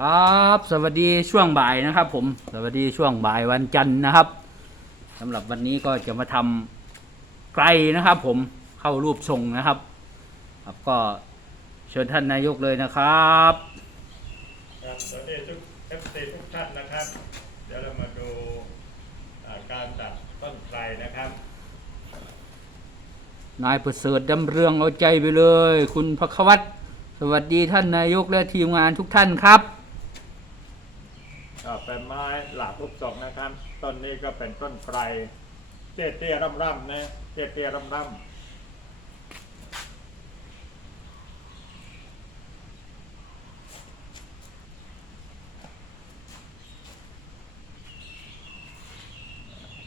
ครับ สวัสดีช่วงบ่ายนะครับ ผมสวัสดีช่วงบ่ายวันจันทร์นะครับสำหรับวันนี้ก็จะมาทำไกลนะครับ ผมเข้ารูปทรงนะครับ ครับก็เชิญท่านนายกเลยนะครับครับสวัสดีทุกเอฟซีทุกท่านนะครับ เดี๋ยวเรามาดูอ่าการตัดต้นไทรนะครับ นายประเสริฐดำเรืองเอาใจไปเลย คุณพควัตสวัสดีท่านนายกและทีมงานทุกท่านครับก็ เป็นไม้หลากรูปทรงนะครับ ต้นนี้ก็เป็นต้นไทรเตี้ยเตี้ยร่ำร่ำๆนะเตี้ยเตี้ยร่ำร่ำ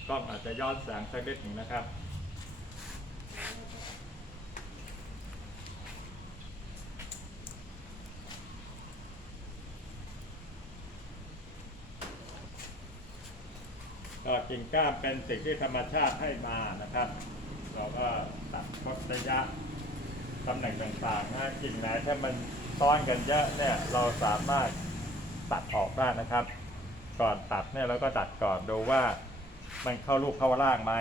กล้องอาจจะย้อนแสงสักนิดหนึ่งนะครับ กิ่งก้านเป็นสิ่งที่ธรรมชาติให้มานะครับ เราก็ตัดลดระยะตำแหน่งต่างๆนะกิ่งไหนถ้ามันซ้อนกันเยอะเนี่ยเราสามารถตัดออกได้นะครับ ก่อนตัดเนี่ยเราก็ตัดก่อนดูว่ามันเข้ารูปเข้าร่างไหม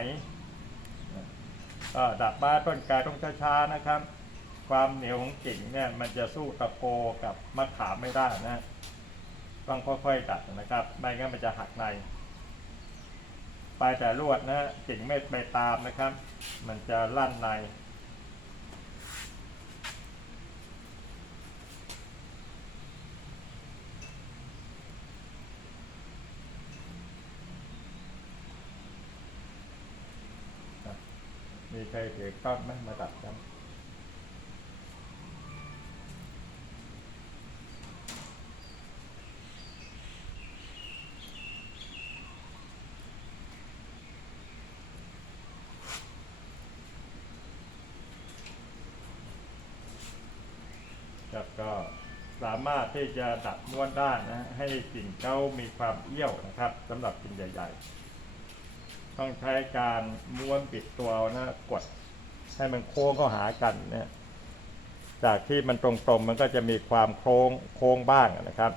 ก็ดับบ้าต้นกายต้องช้าๆนะครับ ความเหนียวของกิ่งเนี่ยมันจะสู้ตะโกกับมะขามไม่ได้นะต้องค่อยๆตัดนะครับ ไม่งั้นมันจะหักใน ลายแต่ลวดนะฮะกิ่งไม่ไปตามนะครับ มันจะลั่นในมีใครถือกล้องไหมมาตัดกันครับก็สามารถที่จะดัดม้วนได้นะให้กิ่งเขามีความเอี้ยวนะครับสำหรับกิ่งใหญ่ ๆ ต้องใช้การม้วนปิดตัวนะกดให้มันโค้งเข้าหากันเนี่ยจากที่มันตรงๆมันก็จะมีความโค้งโค้งบ้างนะครับ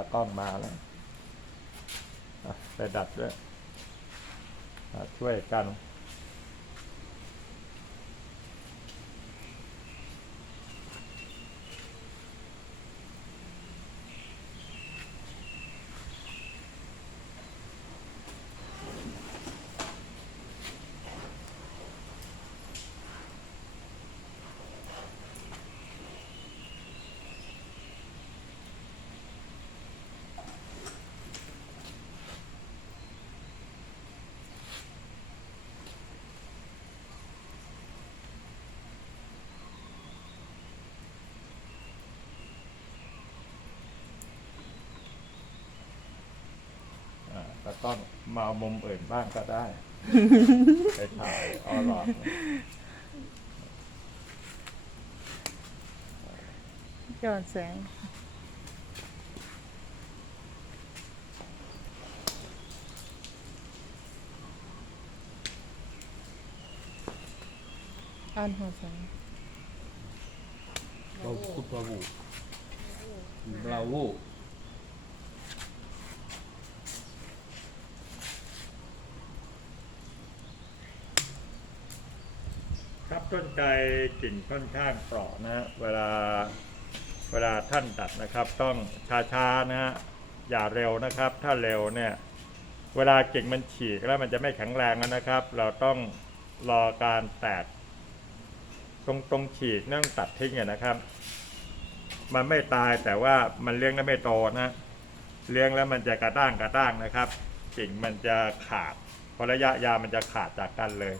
ากล้องมาแล้วไปดัดด้วยช่วยกัน อ่า ก็ต้องมาเอามุมอื่นบ้างก็ได้ ไปถ่ายเอาหลอดย้อนแสงอ่านหัวแสงบราวูบราวูบราวู ครับ ต้นไกรกิ่งค่อนข้างเปราะนะฮะเวลาเวลาท่านตัดนะครับ ต้องช้าๆนะฮะอย่าเร็วนะครับ ถ้าเร็วเนี่ยเวลากิ่งมันฉีกแล้วมันจะไม่แข็งแรงนะครับ เราต้องรอการแตกตรงตรงฉีกเนื่องตัดทิ้งเนี่ยนะครับ มันไม่ตายแต่ว่ามันเลี้ยงแล้วไม่โตนะเลี้ยงแล้วมันจะกระด้างกระด้างนะครับกิ่งมันจะขาดพอระยะยาวมันจะขาดจากกันเลย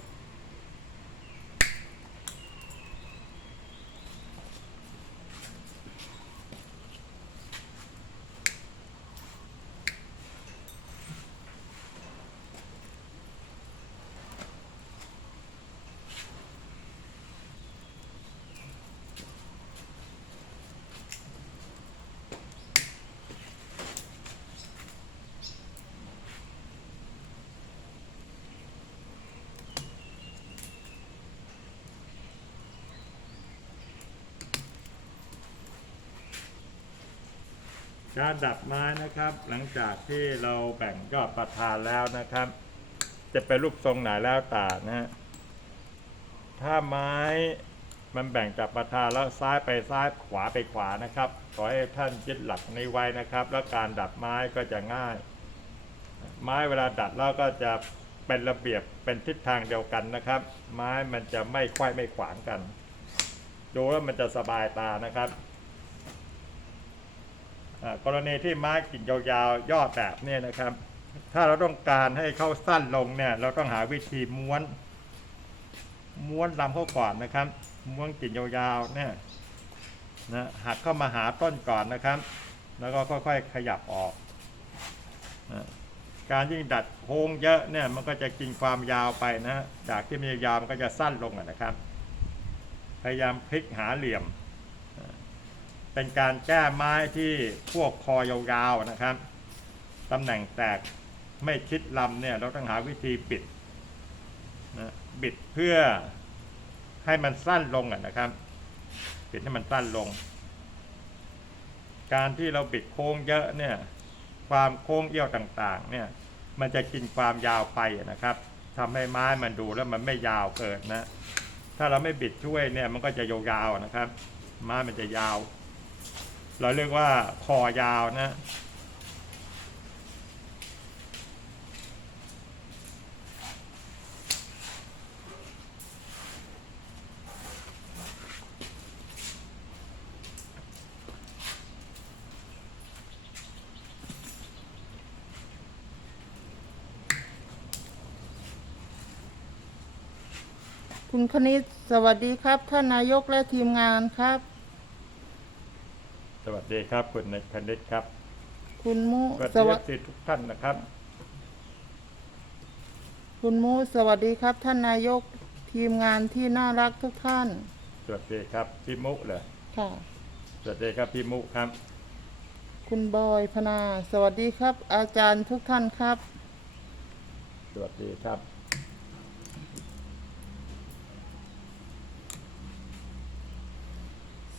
การดัดไม้นะครับ หลังจากที่เราแบ่งยอดประธานแล้วนะครับ จะเป็นรูปทรงไหนแล้วแต่นะฮะถ้าไม้มันแบ่งจากประธานแล้วซ้ายไปซ้ายขวาไปขวานะครับ ขอให้ท่านยึดหลักนี้ไว้นะครับ แล้วการดัดไม้ก็จะง่าย ไม้เวลาดัดแล้วก็จะเป็นระเบียบเป็นทิศทางเดียวกันนะครับ ไม้มันจะไม่ไขว้ไม่ขวางกัน ดูแล้วมันจะสบายตานะครับ กรณีที่ไม้กิ่งยาวๆยอดแบบนี้นะครับ ถ้าเราต้องการให้เขาสั้นลงเนี่ย เราต้องหาวิธีม้วน ม้วนลำเขาก่อนนะครับ ม้วนกิ่งยาวๆเนี่ยนะหักเข้ามาหาต้นก่อนนะครับ แล้วก็ค่อยๆขยับออกนะการยิ่งดัดโค้งเยอะเนี่ยมันก็จะกินความยาวไปนะจากที่มันยาวมันก็จะสั้นลงนะครับ พยายามพลิกหาเหลี่ยม เป็นการแก้ไม้ที่พวกคอยาวๆนะครับตำแหน่งแตกไม่ชิดลำเนี่ยเราต้องหาวิธีปิดนะบิดเพื่อให้มันสั้นลงนะครับปิดให้มันสั้นลง การที่เราบิดโค้งเยอะเนี่ยความโค้งเอี้ยวต่างๆ เนี่ย มันจะกินความยาวไปนะครับทำให้ไม้มันดูแล้วมันไม่ยาวเกินนะ ถ้าเราไม่บิดช่วยเนี่ยมันก็จะยาวๆนะครับ ไม้มันจะยาว เราเรียกว่าคอยาวนะคุณคณิตสวัสดีครับ ท่านนายกและทีมงานครับ วัสดีครับ คุณนคณิตครับ คุณมุสวัสสดีวัสสิทุกท่านนะครับ คุณมุสวัสดีครับ ท่านนายกทีมงานที่น่ารักทุกท่านสวัสดีครับพี่มุเลยค่ะ สวัสดีครับพี่มุครับ คุณบอยพนา สวัสดีครับ อาจารย์ทุกท่านครับ สวัสดีครับ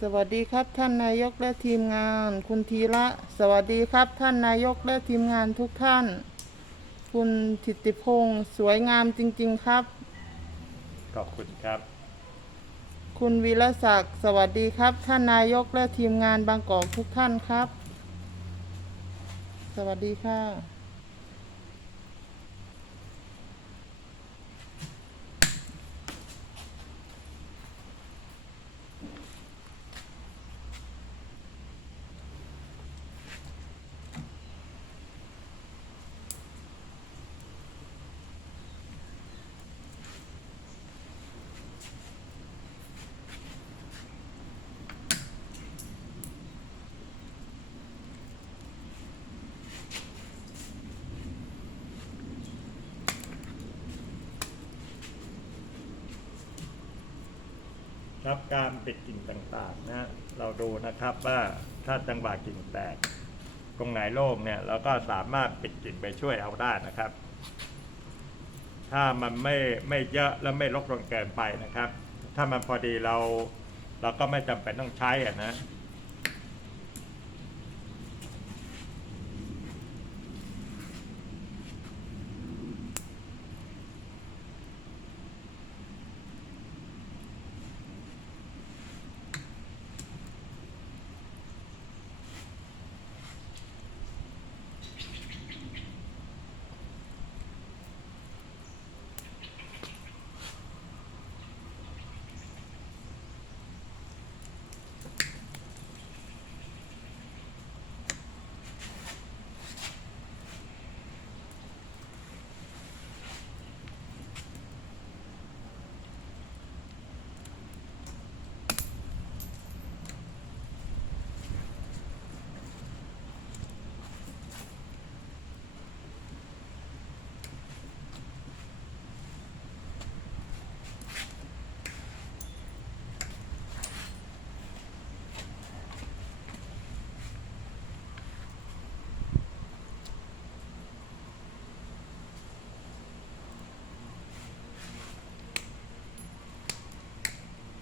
สวัสดีครับท่านนายกและทีมงาน คุณธีระสวัสดีครับท่านนายกและทีมงานทุกท่าน คุณถิติพงศ์สวยงามจริง ๆครับ ขอบคุณครับ คุณวีรศักดิ์สวัสดีครับ ท่านนายกและทีมงานบางกอกทุกท่านครับ สวัสดีค่ะ ครับการปิดกิ่งต่างๆนะเราดูนะครับว่าถ้าจังหวะกิ่งแตกตรงไหนโล่งเนี่ยเราก็สามารถปิดกิ่งไปช่วยเอาได้นะครับ ถ้ามันไม่ไม่เยอะและไม่ลกรงเกินไปนะครับ ถ้ามันพอดีเราเราก็ไม่จำเป็นต้องใช้อะนะ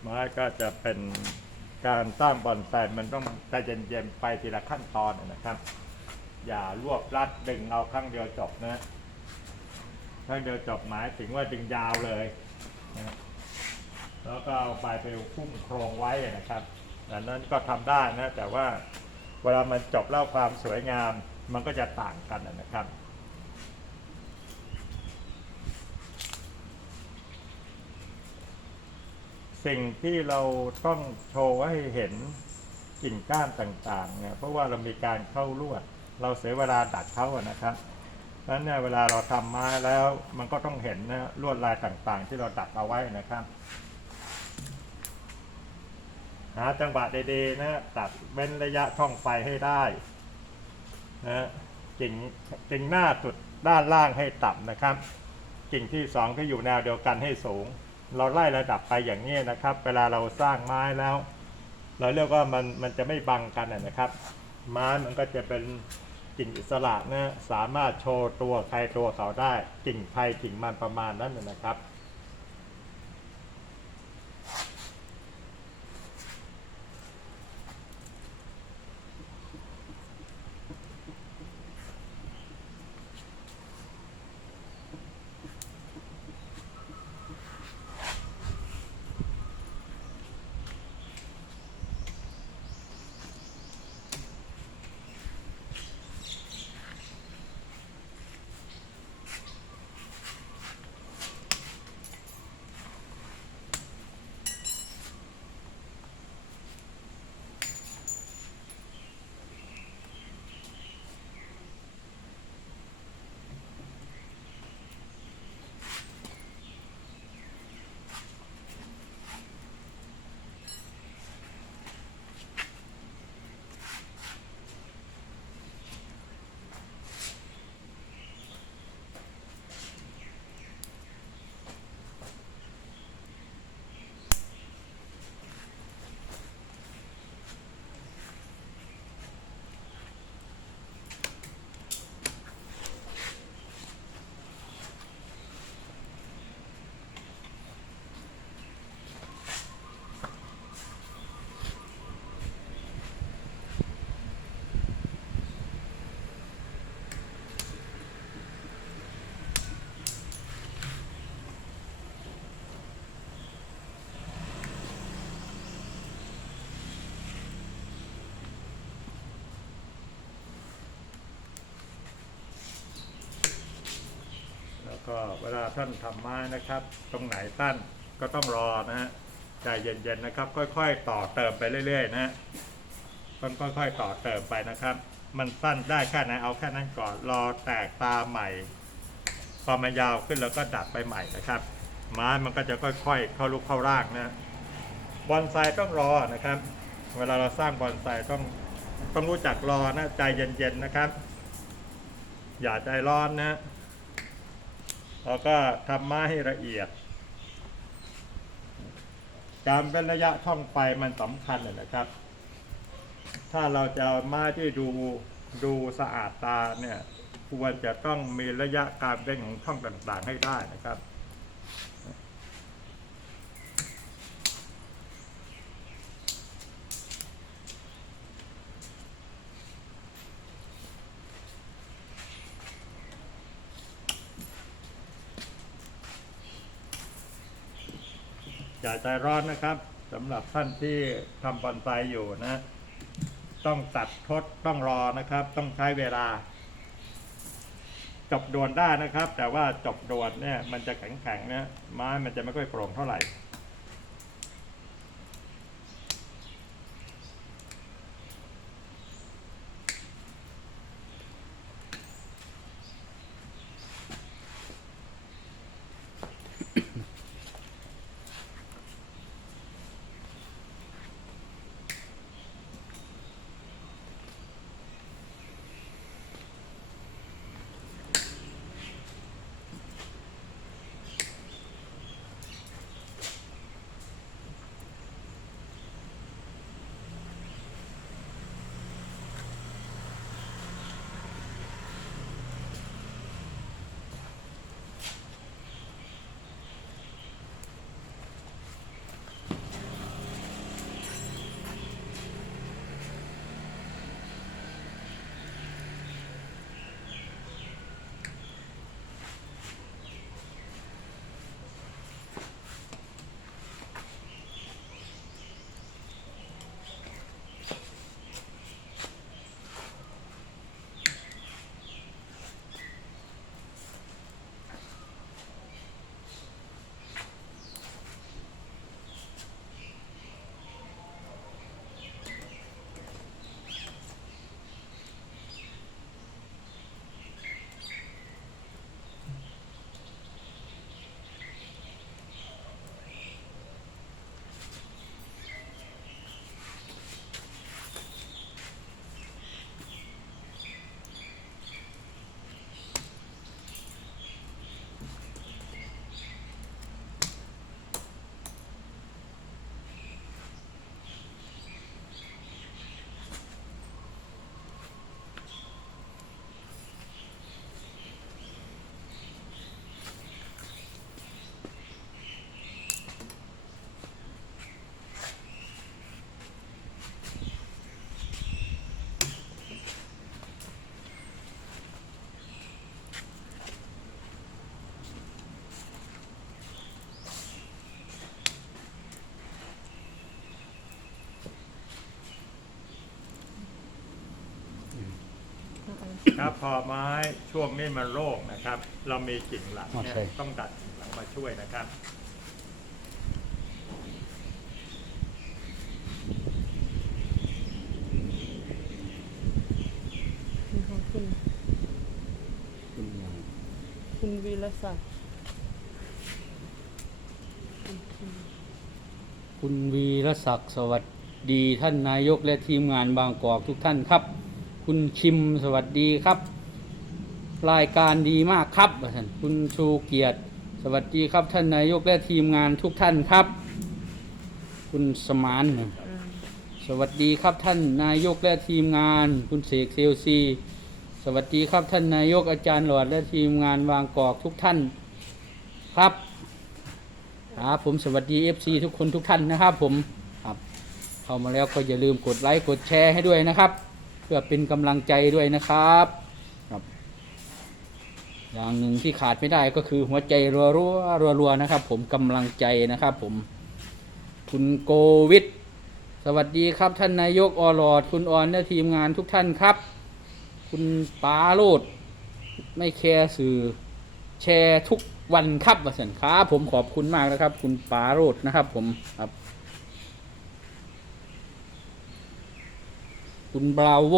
ไม้ก็จะเป็นการสร้างบอนไซมันต้องใจเย็นๆไปทีละขั้นตอนนะครับ อย่ารวบรัดดึงเอาครั้งเดียวจบนะครั้งเดียวจบหมายถึงว่าดึงยาวเลยนะแล้วก็เอาไปไปคุ้มโครงไว้นะครับอันนั้นก็ทำได้นะแต่ว่าเวลามันจบแล้วความสวยงามมันก็จะต่างกันนะครับ สิ่งที่เราต้องโชว์ให้เห็นกิ่งก้านต่างๆเนี่ยเพราะว่าเรามีการเข้าลวด เราเสียเวลาดัดเขาอะนะครับดังนั้นเนี่ยเวลาเราทำไม้แล้วมันก็ต้องเห็นนะลวดลายต่างๆ ที่เราดัดเอาไว้นะครับ หาจังหวะดีๆนะตัดเว้นระยะช่องไฟให้ได้นะกิ่งกิ่งหน้าสุดด้านล่างให้ต่ำนะครับ กิ่งที่สองก็อยู่แนวเดียวกันให้สูง เราไล่ระดับไปอย่างนี้นะครับ เวลาเราสร้างไม้แล้ว เราเรียกว่ามันมันจะไม่บังกันนะครับ ไม้มันก็จะเป็นกิ่งอิสระนะสามารถโชว์ตัวใครตัวเขาได้กิ่งใครกิ่งมันประมาณนั้นนะครับ ก็เวลาท่านทำไม้นะครับ ตรงไหนตั้นก็ต้องรอนะฮะใจเย็นๆนะครับ ค่อยๆ ต่อเติมไปเรื่อยๆนะฮะค่อยๆต่อเติมไปนะครับ มันสั้นได้แค่ไหนเอาแค่นั้นก่อนรอแตกตาใหม่พอมันยาวขึ้นแล้วก็ดัดไปใหม่นะครับ ไม้มันก็จะค่อยๆ เข้าลุกเข้าร่างนะบอนไซต้องรอนะครับ เวลาเราสร้างบอนไซต้องต้องรู้จักรอนะใจเย็นๆนะครับ อย่าใจร้อนนะ แล้วก็ทำมาให้ละเอียด การเป็นระยะช่องไปมันสำคัญนะครับ ถ้าเราจะมาที่ดูดูสะอาดตาเนี่ยควรจะต้องมีระยะการเบ่งของช่องต่างๆให้ได้นะครับ อย่าใจร้อนนะครับสำหรับท่านที่ทำบอนไซอยู่นะ ต้องตัดทดต้องรอนะครับ ต้องใช้เวลา จบด่วนได้นะครับ แต่ว่าจบด่วนเนี่ยมันจะแข็งๆนะไม้มันจะไม่ค่อยโปร่งเท่าไหร่ ครับ พอไม้ช่วงนี้มันโรคนะครับ เรามีกิ่งหลังอ๋อเนี่ยใช่ต้องตัดกิ่งหลังมาช่วยนะครับนี่ของคุณคุณวีรศักดิ์คุณวีรศักดิ์สวัสดีท่านนายกและทีมงานบางกอกทุกท่านครับ คุณชิมสวัสดีครับ รายการดีมากครับท่านคุณชูเกียรติ สวัสดีครับ ท่านนายกและทีมงานทุกท่านครับ คุณสมานสวัสดีครับท่านนายกและทีมงาน คุณเสกเซลซีสวัสดีครับท่านนายกอาจารย์หลอดและทีมงานบางกอกทุกท่านครับครับผมสวัสดี FC ทุกคนทุกท่านนะครับ ผมครับเข้ามาแล้วก็อย่าลืมกดไลค์กดแชร์ให้ด้วยนะครับ เพื่อเป็นกำลังใจด้วยนะครับครับ อย่างหนึ่งที่ขาดไม่ได้ก็คือหัวใจรัวรัวรัวรัวๆนะครับ ผมกำลังใจนะครับ ผม คุณโกวิทสวัสดีครับ ท่านนายกอลอดคุณออนและทีมงานทุกท่านครับ คุณปาโรดไม่แคร์สื่อแชร์ทุกวันครับวสันครับผมขอบคุณมากนะครับ คุณปาโรดนะครับ ผมครับ คุณบราโว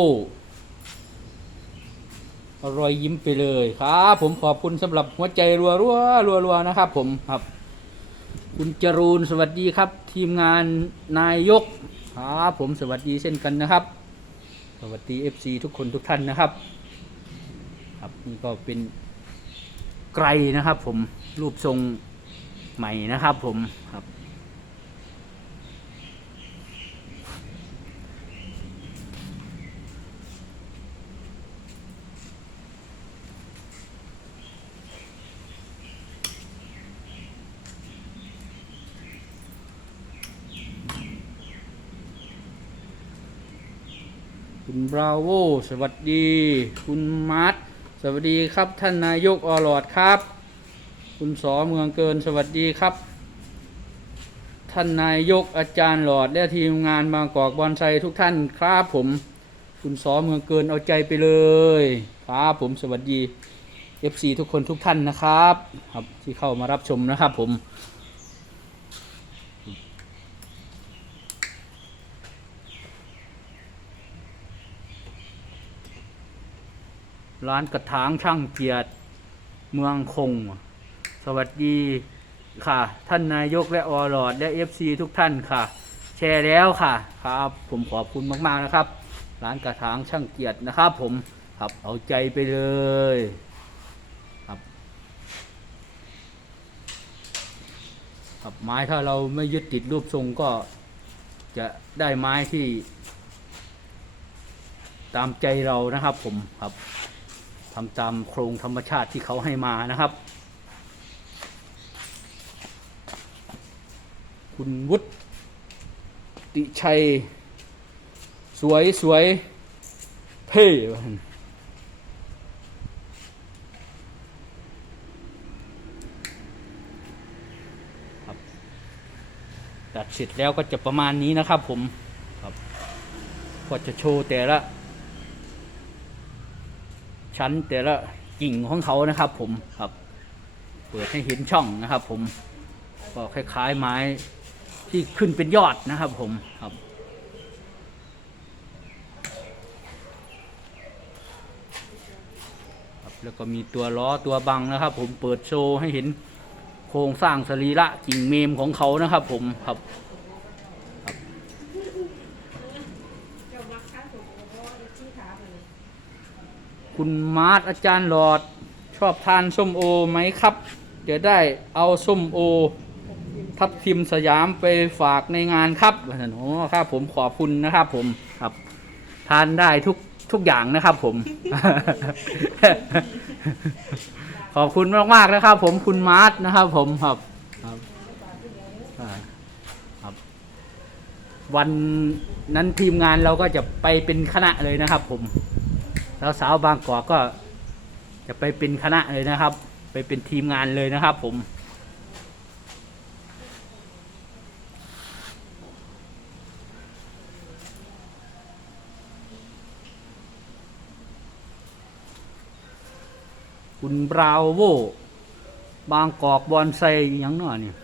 อร่อยยิ้มไปเลยครับ ผมขอบคุณสำหรับหัวใจรัวรัวรัวรัวนะครับ ผมครับ คุณจรูนสวัสดีครับ ทีมงานนายกครับผมสวัสดีเช่นกันนะครับ สวัสดี FC ทุกคนทุกท่านนะครับ ครับนี่ก็เป็นไกลนะครับ ผมรูปทรงใหม่นะครับ ผมครับ บราโว สวัสดี คุณมาร์ทสวัสดีครับท่านนายกอลอดครับ คุณสอเมืองเกินสวัสดีครับ ท่านนายกอาจารย์หลอดและทีมงานบางกอกบอนไซทุกท่านครับผม คุณสอเมืองเกินเอาใจไปเลยครับผมสวัสดี FC ทุกคนทุกท่านนะครับ ครับที่เข้ามารับชมนะครับผม ร้านกระถางช่างเกียรติเมืองคง สวัสดีค่ะ ท่านนายกและออรอดและเอฟซีทุกท่านค่ะ แชร์แล้วค่ะครับ ผมขอบคุณมากๆนะครับ ร้านกระถางช่างเกียรตินะครับผมครับเอาใจไปเลยครับครับไม้ถ้าเราไม่ยึดติดรูปทรงก็จะได้ไม้ที่ ตามใจเรานะครับผมครับ ทำตามโครงธรรมชาติที่เขาให้มานะครับ คุณวุฒิชัย สวยสวยเพ่ครับตัดเสร็จแล้วก็จะประมาณนี้นะครับผมครับก็จะโชว์แต่ละ ชั้นแต่ละกิ่งของเขานะครับผมครับ เปิดให้เห็นช่องนะครับ ผมก็คล้ายๆไม้ที่ขึ้นเป็นยอดนะครับผมครับแล้วก็มีตัวล้อตัวบังนะครับ ผมเปิดโชว์ให้เห็นโครงสร้างสรีระกิ่งเมมของเขานะครับ ผมครับ คุณมาร์ทอาจารย์หลอด ชอบทานส้มโอไหมครับ เดี๋ยวได้เอาส้มโอ ทับทิมสยามไปฝากในงานครับโอ้ครับผมขอบคุณนะครับผมครับ ทานได้ทุกทุกอย่างนะครับผม ขอบคุณมากๆนะครับ ผมคุณมาร์ทนะครับ ผมครับครับครับ วันนั้นทีมงานเราก็จะไปเป็นคณะเลยนะครับ ผม แล้วสาวบางกอกก็จะไปเป็นคณะเลยนะครับ ไปเป็นทีมงานเลยนะครับ ผม คุณบราวโวบางกอกบอนไซอหยังเนาะเนี่ย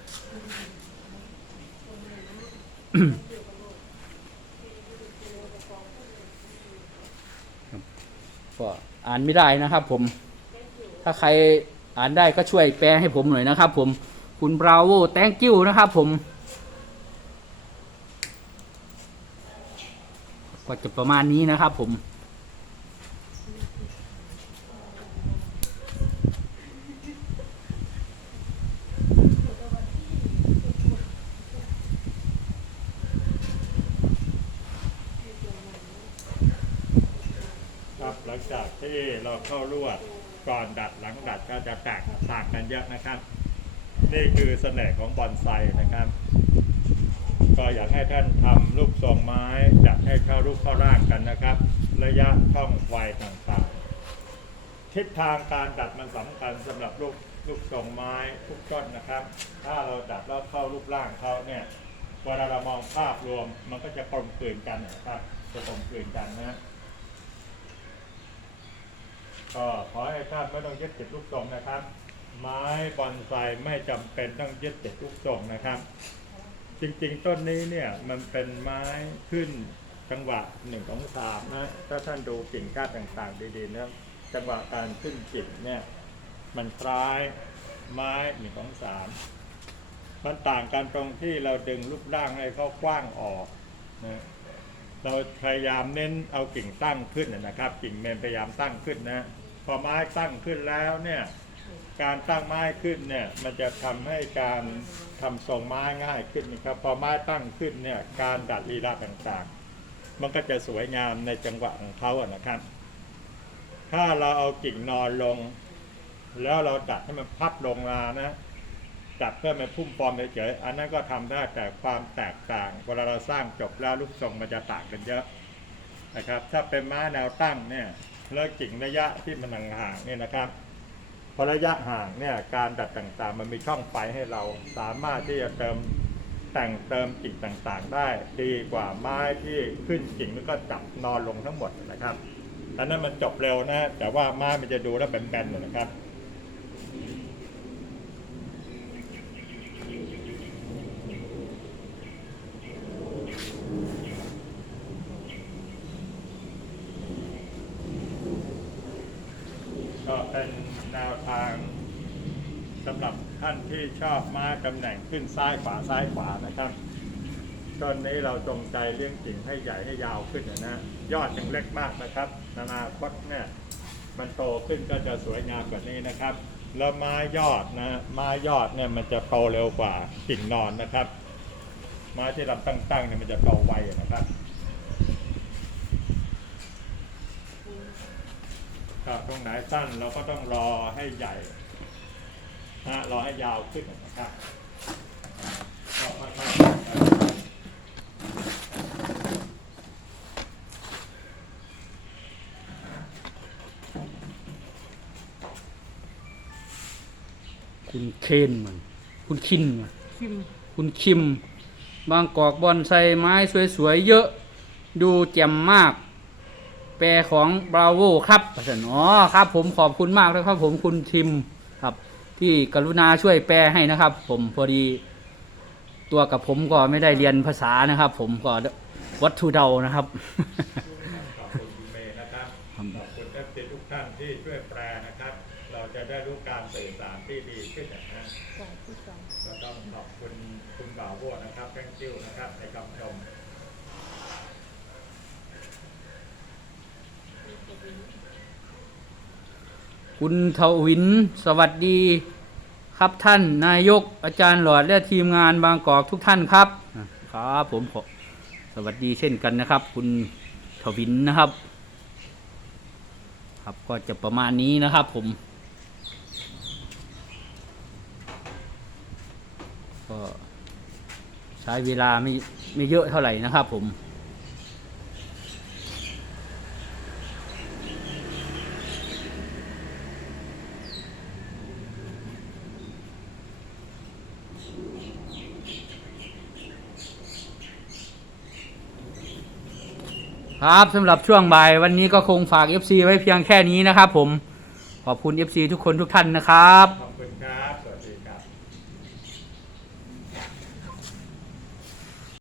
ก็อ่านไม่ได้นะครับผม ถ้าใครอ่านได้ก็ช่วยแปลให้ผมหน่อยนะครับ ผมคุณบราโว thank you นะครับผม ก็จะประมาณนี้นะครับผม ครับหลังจากที่เราเข้ารวดก่อนดัดหลังดัดก็จะแตกต่างกันเยอะนะครับ นี่คือเสน่ห์ของบอนไซนะครับ ก็อยากให้ท่านทำรูปทรงไม้จัดให้เข้ารูปเข้าร่างกันนะครับ ระยะช่องไฟต่างๆ ทิศทางการดัดมันสำคัญสำหรับรูปรูปทรงไม้ทุกต้นนะครับ ถ้าเราดัดแล้วเข้ารูปร่างเขาเนี่ยเวลาเรามองภาพรวมมันก็จะกลมกลืนกันนะครับจะกลมกลืนกันนะก็ขอให้ท่านไม่ต้องยึดติดลูกทรงนะครับ ไม้บอนไซไม่จำเป็นต้องยึดติดลูกทรงนะครับ จริงๆ ต้นนี้เนี่ยมันเป็นไม้ขึ้นจังหวะหนึ่งของสามนะถ้าท่านดูกิ่งก้านต่างๆดีๆนะจังหวะการขึ้นกิ่งเนี่ยมันคล้ายไม้หนึ่งของสามมันต่างกันตรงที่เราดึงรูปร่างให้เขากว้างออกนะเราพยายามเน้นเอากิ่งตั้งขึ้นนะครับ กิ่งเมนพยายามตั้งขึ้นนะ พอไม้ตั้งขึ้นแล้วเนี่ย การตั้งไม้ขึ้นเนี่ยมันจะทำให้การทำทรงไม้ง่ายขึ้นนะครับพอไม้ตั้งขึ้นเนี่ยการดัดลีลาต่างๆ มันก็จะสวยงามในจังหวะของเขาอะนะครับ ถ้าเราเอากิ่งนอนลง แล้วเราดัดให้มันพับลงมานะดัดเพื่อมันพุ่มฟอร์มเฉยๆอันนั้นก็ทำได้แต่ความแตกต่าง เวลาเราสร้างจบแล้วรูปทรงมันจะต่างกันเยอะนะครับ ถ้าเป็นไม้แนวตั้งเนี่ยแล้วกิ่งระยะที่มันห่างๆเนี่ยนะครับ พอระยะห่างเนี่ยการดัดต่างๆ มันมีช่องไฟให้เราสามารถที่จะเติมแต่งเติมกิ่งต่างๆ ได้ ดีกว่าไม้ที่ขึ้นกิ่งแล้วก็จับนอนลงทั้งหมดนะครับอันนั้นมันจบเร็วนะ แต่ว่าไม้มันจะดูแล้วแบนๆนนะครับก็เป็น แนวทางสำหรับท่านที่ชอบม้ตำแหน่งขึ้นซ้ายขวาซ้ายขวานะครับต้นนี้เราจงใจเลี้ยงกิ่งให้ใหญ่ให้ยาวขึ้นนะนะยอดยังเล็กมากนะครับนานาคตเนี่ยมันโตขึ้นก็จะสวยงามกว่านี้นะครับ แล้วไม้ยอดนะไม้ยอดเนี่ยมันจะโตเร็วกว่ากิ่งนอนนะครับ ไม้ที่ลำตั้งๆเนี่ยมันจะโตไวนะครับ ครับตรงไหนสั้นเราก็ต้องรอให้ใหญ่นะรอให้ยาวขึ้นนะครับก็ค่อยๆคุณเคนมันคุณคินมันคุณคิม บางกอกบอนไซไม้สวยๆเยอะ ดูแจ่มมาก แปลของบราโวครับอ๋อครับผมขอบคุณมากเลยครับผมคุณทิมครับ ที่กรุณาช่วยแปลให้นะครับ ผมพอดี ตัวกับผมก็ไม่ได้เรียนภาษานะครับ ผมก็วัตถุเดานะครับขอบคุณคุณเมย์นะครับขอบคุณท่านทุกท่านที่ช่วยแปลนะครับ เราจะได้รู้การสื่อสารที่ดีขึ้นนะฮะก็ต้องขอบคุณคุณบ่าวโบดนะครับแ a งกิ้วนะครับในคำชม คุณทวิน สวัสดี ครับท่านนายกอาจารย์หลอดและทีมงานบางกอกทุกท่านครับ ครับผมขอสวัสดีเช่นกันนะครับ คุณทวินนะครับ ครับก็จะประมาณนี้นะครับผม ก็ใช้เวลาไม่ไม่เยอะเท่าไหร่นะครับผม ครับสำหรับช่วงบ่ายวันนี้ก็คงฝาก FC ไว้เพียงแค่นี้นะครับผมขอบคุณ FC ทุกคนทุกท่านนะครับ ขอบคุณครับ